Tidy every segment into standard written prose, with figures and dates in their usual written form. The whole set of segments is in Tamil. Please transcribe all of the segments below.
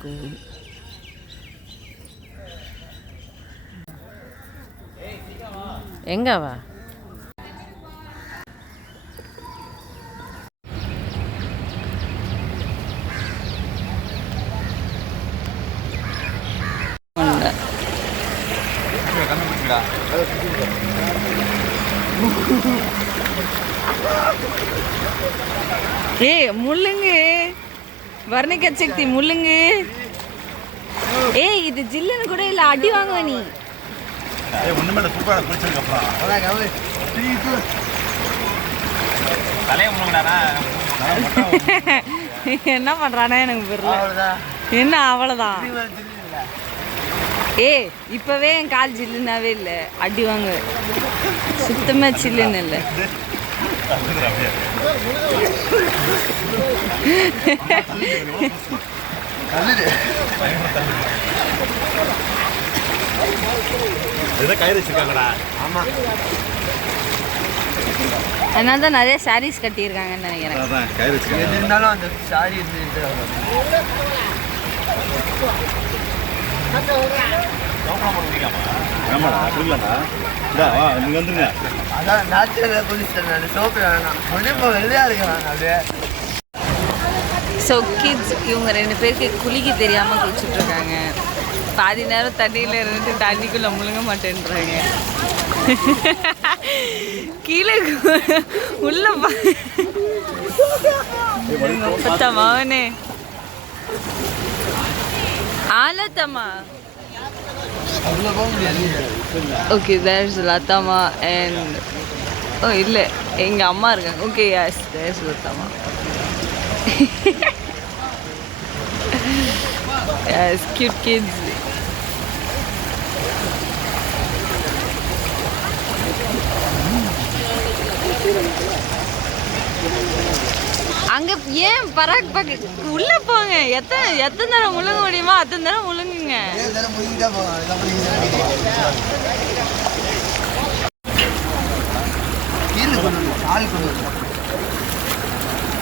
இருக்கும். எங்கவா முள்ளுங்கு வர்ணிக்க சக்தி முள்ளுங்கு. இது ஜில்லுன்னு கூட இல்ல, அடி வாங்குவ நீ. என்ன பண்றானே எனக்கு புரியல. என்ன அவ்வளவுதான். இப்பவே என் கால் ஜில்லுனாவே இல்லை, அடி வாங்க. சுத்தமா சில்லுன்னு இல்லை. அதனால தான் நிறைய சாரீஸ் கட்டியிருக்காங்கன்னு நினைக்கிறேன். இருந்தாலும் அந்த சாரி ஸோ கிட்ஸ் இவங்க 2 பேருக்கு குளிக்க தெரியாமல் குளிச்சுட்டு இருக்காங்க. பாதி நேரம் தண்ணியில் இருந்துட்டு தண்ணிக்குள்ளே முழுங்க மாட்டேன்றாங்க. கீழே உள்ள பத்தாமா அவனே ஆலத்தம்மா. ஓகே, there's லதாமா and இல்லை எங்கள் அம்மா இருக்காங்க. Okay, yes, there's லதாமா. Yes, cute kids. அங்க ஏன் பராக் பக்க உள்ள போங்க. எத்தனை நேரம் முழுங்க முடியுமோ அத்தனை நேரம் முழுங்குங்க.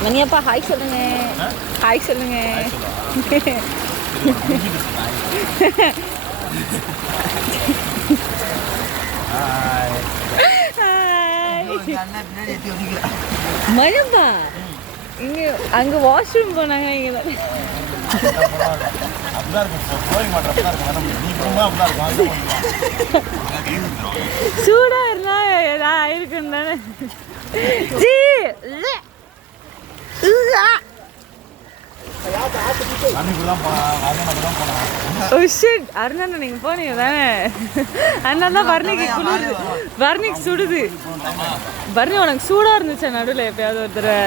மணியப்பா ஹாய் சொல்லுங்க. ஹாய் சொல்லுங்க. மணியப்பா இங்க அங்க வாஷ்ரூம் போனாங்க. இங்க சூடா இருந்தா ஏதாவது ஆயிருக்கும் தானே. அருணா நீங்க போனீங்க தானே. அதனால தான் வர்ணிக்கு குளிருது, வர்ணிக்கு சுடுது. வர்ணி உனக்கு சூடா இருந்துச்சா நடுவில் எப்பயாவது ஒரு தடவை?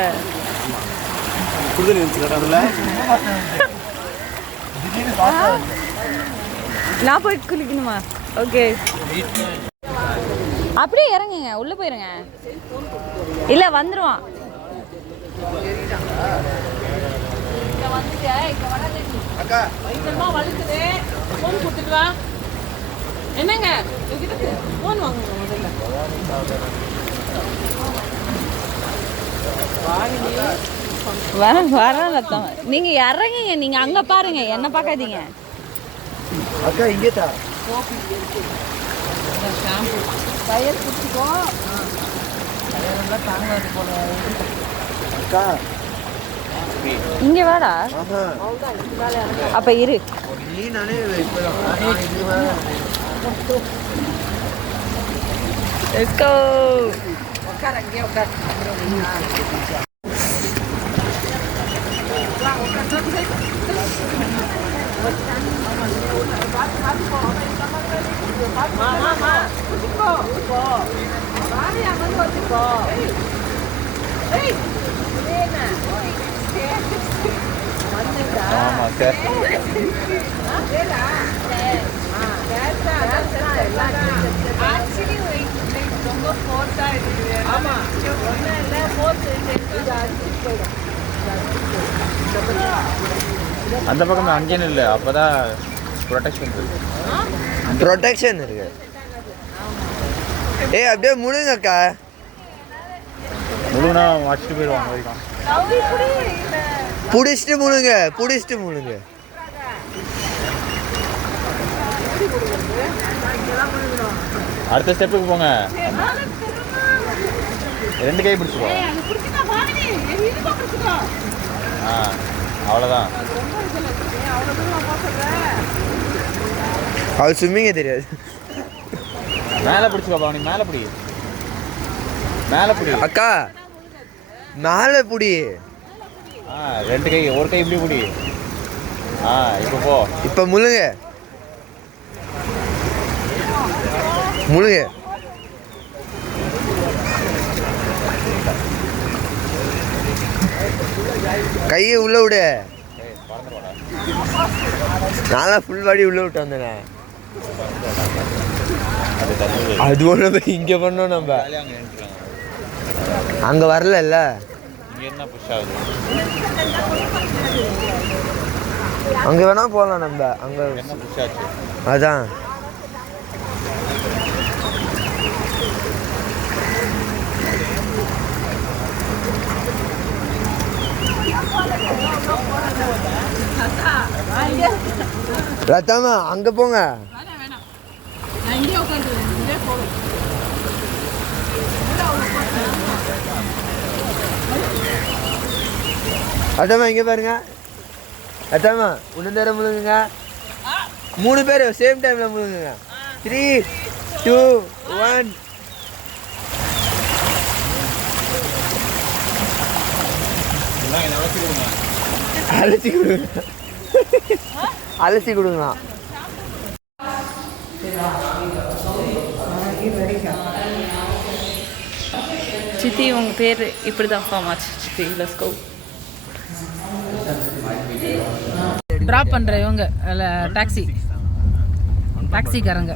நான் போய் குளிக்கணுமா? ஓகே, அப்படியே இறங்குங்க, உள்ள போயிருங்க. இல்ல வந்துருவான். என்னங்க போன் வாங்குங்க முதல்ல. வரேன் லத்தம். நீங்க இறங்குங்க, நீங்க அங்க பாருங்க, என்ன பார்க்காதீங்க. அக்கா இங்கே தான் ஷாம்பு பயிர் குடிச்சிக்கோ. பயிரெல்லாம் தாங்காது போல. அக்கா இங்க வாடா. அப்ப இரு. Let's go. உட்கார், அங்கே உட்கார். அந்த பக்கம் அங்கேயும் இல்லை, அப்போதான் ப்ரொடெக்ஷன் இருக்கு. ப்ரொடெக்ஷன் இருக்கு. அப்படியே முழுங்கக்கா. முழுனா வச்சுட்டு போயிடுவாங்க வரைக்கும். புடிச்சிட்டு முழுங்க, புடிச்சிட்டு முழுங்க. அடுத்த ஸ்டெப்புக்கு போங்க. 2 கை பிடிச்சிக்கோ. ஆ அவ்வளோதான். அவள் ஸ்விம்மிங்கே தெரியாது. மேலே பிடிச்சிக்கோ பவானி, மேலே பிடி, மேலே பிடி. அக்கா மேலே பிடி. 2 கை, ஒரு கை இப்படி பிடி. இப்போ போ. இப்போ முழுங்க முழுங்க. கையை உள்ள விடு. நான் ஃபுல் பாடி உள்ள விட்டு வந்தேனே. அது ஒன்று இங்கே பண்ணோம் நம்ம. அங்கே வரல. என்ன புஷ் ஆகுது? அங்கே வேணா போகலாம் நம்ம. அங்கே என்ன புஷ் ஆச்சு? அதான் ரத்தமா அங்க போங்க. அத்தம்மா இங்க பாருங்க. அத்தம்மா உடனே முழுங்குங்க. 3 பேர் சேம் டைம்ல முழுங்குங்க. 3, 2, 1. அலசி கொடுங்க. அலசி கொடுங்க. சித்தி உங்கள் பேர் இப்படி தான் ஃபார்ம் ஆச்சு சித்தி. Let's go. ட்ராப் பண்ணுற இவங்க டாக்ஸிக்காரங்க.